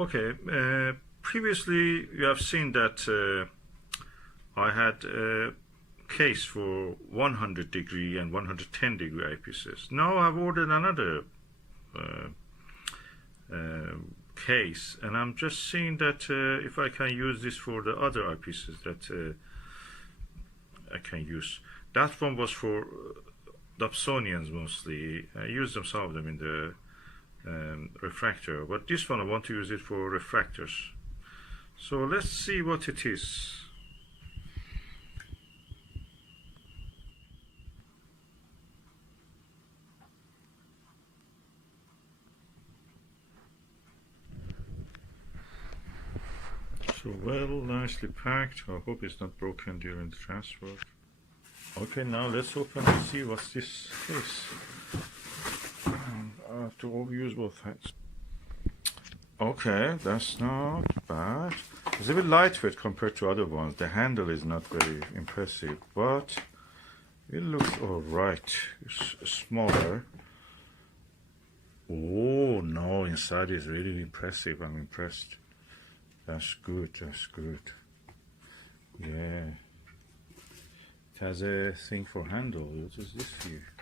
Okay, previously you have seen that I had a case for 100 degree and 110 degree eyepieces. Now I've ordered another case, and I'm just seeing that if I can use this for the other eyepieces that I can use. That one was for Dobsonians mostly. I use them, some of them, in the refractor, but this one I want to use it for refractors. So let's see what it is. So well, nicely packed. I hope it's not broken during the transfer. Okay, now let's open and see what's this case. I have to use both hands. Okay, that's not bad. It's a bit lightweight compared to other ones. The handle is not very impressive, but it looks alright. It's smaller. Oh no, inside is really impressive. I'm impressed. That's good, that's good. Yeah. It has a thing for handle. What is this here?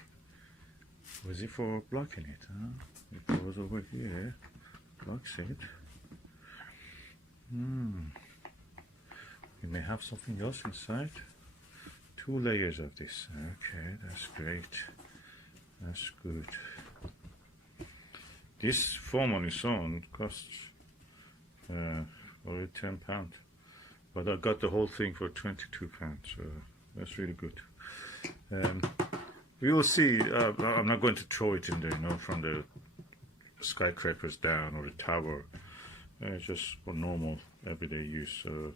Was it for blocking it? Huh? It goes over here, blocks it. You may have something else inside. 2 layers of this. Okay, that's great. That's good. This foam on its own costs only £10, but I got the whole thing for £22, so that's really good. We will see. I'm not going to throw it in there, you know, from the skyscrapers down or the tower. Just for normal everyday use. So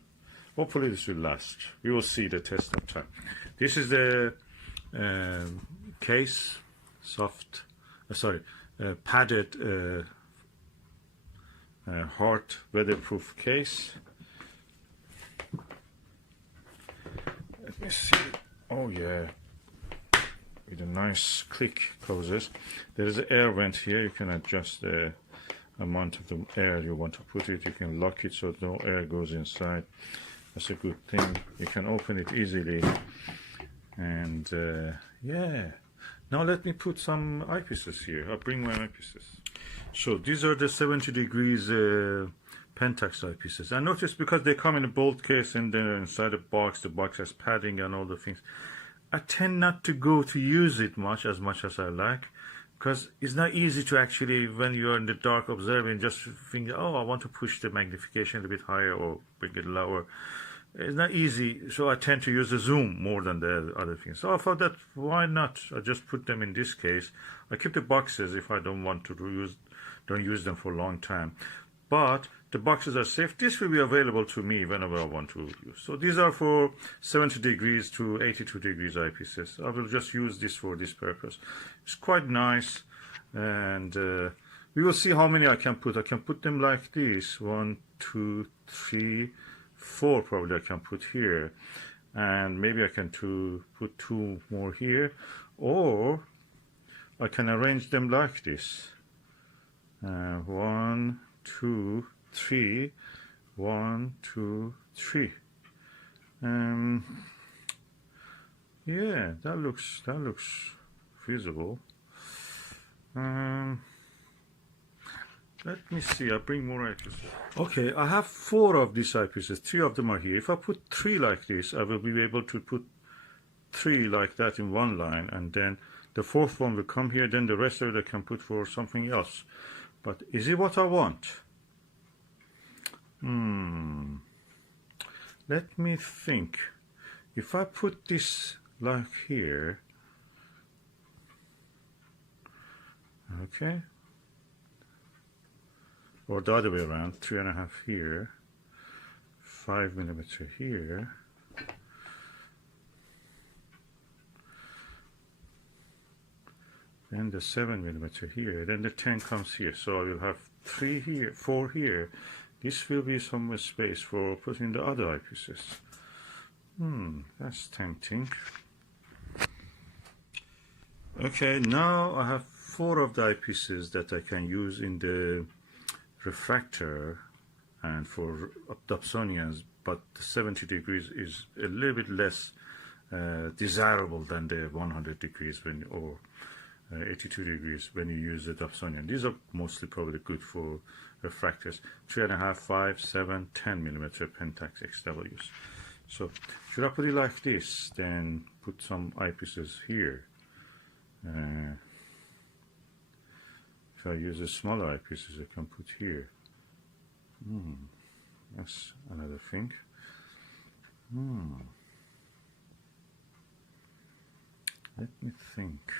hopefully this will last. We will see the test of time. This is the case, padded hard weatherproof case. Let me see. Oh yeah, with a nice click closes. There is an air vent here. You can adjust the amount of the air you want to put it. You can lock it so no air goes inside. That's a good thing. You can open it easily. And yeah, now let me put some eyepieces here. I'll bring my eyepieces. So these are the 70 degrees Pentax eyepieces. I noticed because they come in a bolt case and they're inside a box, the box has padding and all the things. I tend not to go to use it much as I like, because it's not easy to actually, when you're in the dark observing, just think, oh, I want to push the magnification a bit higher or bring it lower. It's not easy, so I tend to use the zoom more than the other things. So I thought that why not? I just put them in this case. I keep the boxes if I don't want to don't use them for a long time. But the boxes are safe. This will be available to me whenever I want to use. So these are for 70 degrees to 82 degrees eyepieces. I will just use this for this purpose. It's quite nice, and we will see how many I can put. I can put them like this. 1, 2, 3, 4 probably I can put here, and maybe I can put 2 more here, or I can arrange them like this. 1, 2, 3, 1, 2, 3. Yeah, that looks feasible. Let me see, I'll bring more eyepieces. Okay, I have 4 of these eyepieces. 3 of them are here. If I put 3 like this, I will be able to put 3 like that in one line, and then the 4th one will come here, then the rest of it I can put for something else. But is it what I want? Let me think. If I put this like here, okay, or the other way around, 3.5 here, 5mm here, then the 7mm here, then the 10 comes here, so I will have 3 here, 4 here. This will be some space for putting the other eyepieces. That's tempting. Okay, now I have 4 of the eyepieces that I can use in the refractor and for Dobsonians, but the 70 degrees is a little bit less desirable than the 100 degrees when, or 82 degrees when you use the Dobsonian. These are mostly probably good for refractors. 3.5, 5, 7, 10 millimeter Pentax XWs. So should I put it like this, then put some eyepieces here. If I use a smaller eyepieces, I can put here. That's another thing. Let me think.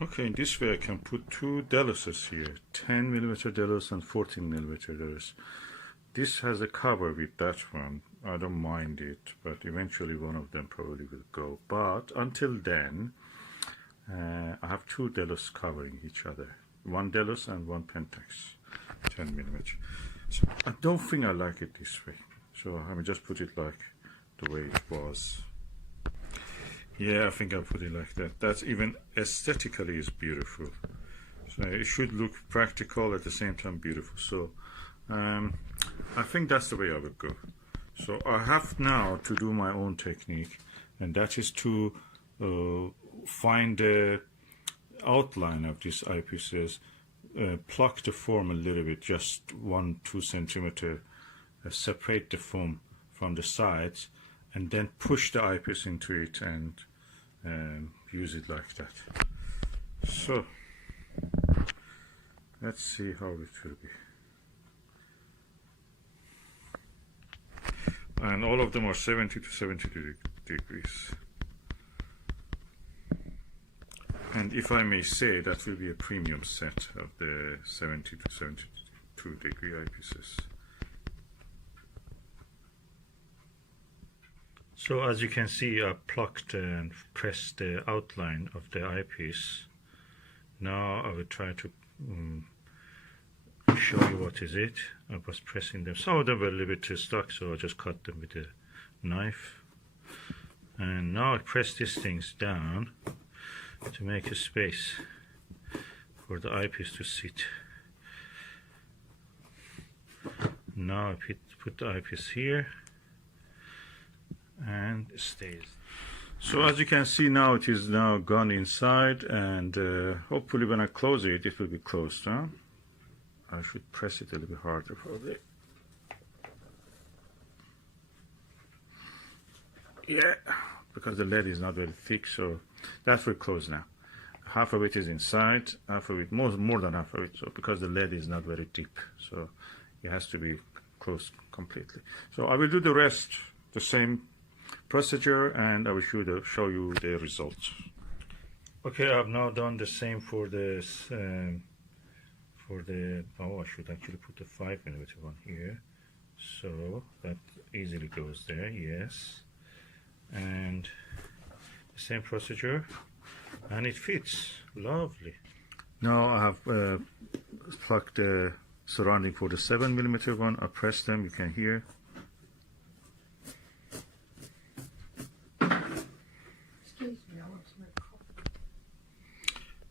Okay, in this way I can put two Deloses here, 10 millimeter Delos and 14 millimeter Delos. This has a cover with that one. I don't mind it, but eventually one of them probably will go. But until then, I have two Delos covering each other. One Delos and one Pentax, 10 millimeter. So I don't think I like it this way. So I will just put it like the way it was. Yeah, I think I'll put it like that. That's even aesthetically is beautiful. So it should look practical at the same time beautiful. So I think that's the way I would go. So I have now to do my own technique, and that is to find the outline of these eyepieces, pluck the foam a little bit, just 1-2 centimeter, separate the foam from the sides, and then push the eyepiece into it and use it like that. So let's see how it will be. And all of them are 70 to 72 degrees. And if I may say, that will be a premium set of the 70 to 72 degree eyepieces. So as you can see, I plucked and pressed the outline of the eyepiece. Now I will try to show you what is it. I was pressing them. Some of them were a little bit too stuck, so I just cut them with a knife. And now I press these things down to make a space for the eyepiece to sit. Now I put the eyepiece here, and it stays. So as you can see now, it is now gone inside, and hopefully when I close it, it will be closed. I should press it a little bit harder probably. Yeah, because the lead is not very thick, so that will close now. Half of it is inside, half of it, more than half of it, so because the lead is not very deep, so it has to be closed completely. So I will do the rest, the same procedure, and I will show you the results. Okay, I've now done the same for this. Oh, I should actually put the 5 millimeter one here, so that easily goes there. Yes, and the same procedure, and it fits lovely. Now I have plugged the surrounding for the 7 millimeter one. I press them, you can hear.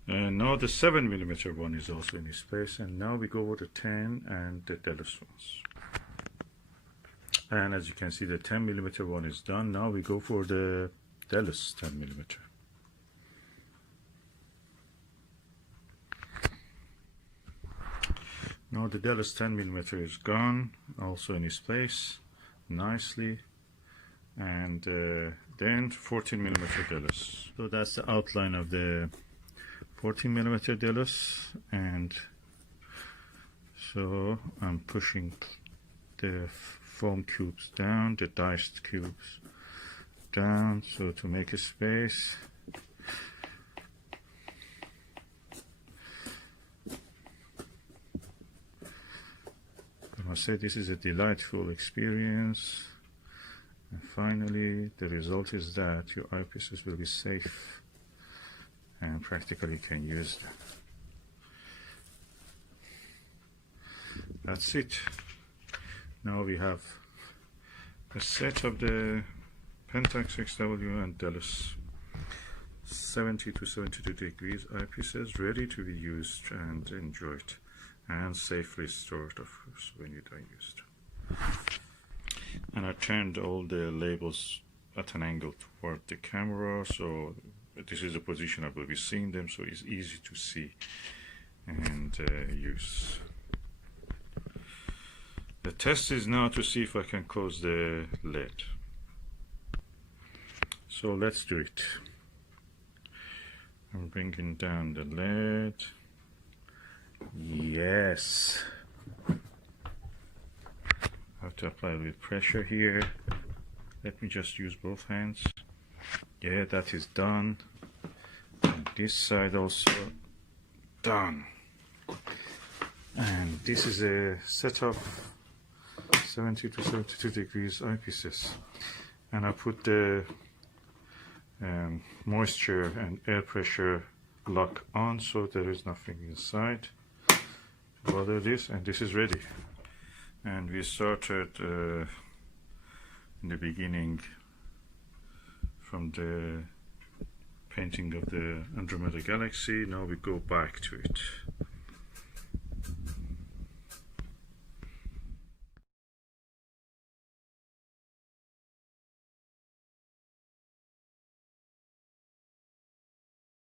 And now the 7 millimeter one is also in its place, and now we go over the 10 and the Delos ones. And as you can see, the 10 millimeter one is done. Now we go for the Delos 10 millimeter. Now the Delos 10 millimeter is gone, also in its place nicely. And then 14 millimeter Delos. So that's the outline of the 14 millimeter Delos, and so I'm pushing the foam cubes down, the diced cubes down, so to make a space. I must say this is a delightful experience, and finally the result is that your eyepieces will be safe and practically can use them. That's it. Now we have a set of the Pentax XW and Delos 70 to 72 degrees eyepieces ready to be used and enjoyed. and safely stored, of course, when you don't use them. And I turned all the labels at an angle toward the camera, so this is the position I will be seeing them, so it's easy to see and use. The test is now to see if I can close the lid. So let's do it. I'm bringing down the lid. Yes. I have to apply a little pressure here. Let me just use both hands. Yeah, that is done. And this side also done. And this is a set of 70 to 72 degrees eyepieces. And I put the moisture and air pressure lock on, so there is nothing inside to bother this, and this is ready. And we started in the beginning from the painting of the Andromeda galaxy. Now we go back to it.